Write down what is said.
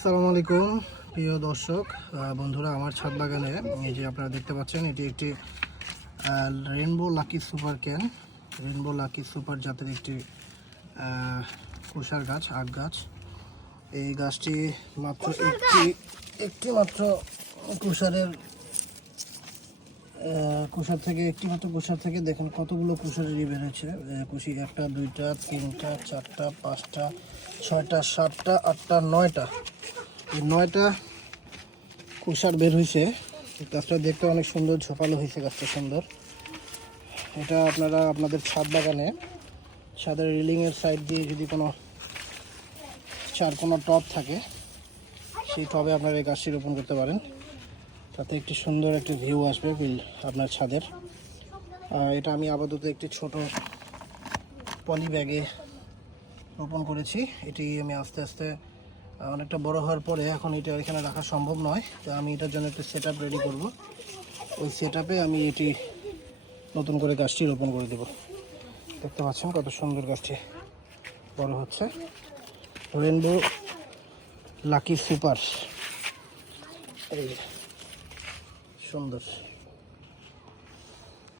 আসসালামু আলাইকুম প্রিয় দর্শক বন্ধুরা, আমার ছাদ বাগানে এই যে আপনারা দেখতে পাচ্ছেন, এটি একটি rainbow lucky super can, rainbow lucky super জাতের একটি কুশার গাছ, আখ গাছ। এই গাছটি মাত্র একটি মাত্র কুশার থেকে দেখুন কতগুলো কুশারের বেরোচ্ছে। কুশি 1টা 2টা 3টা 4টা 5টা 6টা 7টা 8টা 9টা, এই 9টা কুশার বের হয়েছে। গাছটা দেখতে অনেক সুন্দর, ঝোপালো হয়েছে, গাছটা সুন্দর। এটা আপনারা আপনাদের ছাদ বাগানে ছাদের রেলিংয়ের সাইড দিয়ে যদি কোনো টব থাকে, সেই টবে আপনারা এই গাছটি রোপণ করতে পারেন। তাতে একটি সুন্দর একটি ভিউ আসবে আপনার ছাদের। এটা আমি আপাতত একটি ছোট পলি ব্যাগে রোপণ করেছি। এটি আমি আস্তে আস্তে অনেকটা বড় হওয়ার পরে এখন এটা এখানে রাখা সম্ভব নয়, তো আমি এটার জন্য একটা সেট আপ রেডি করবো। ওই সেট আপে আমি এটি নতুন করে গাছটি রোপণ করে দেব। দেখতে পাচ্ছেন কত সুন্দর গাছটি বড় হচ্ছে। রেইনবো লাকি সুপার, এই সুন্দর।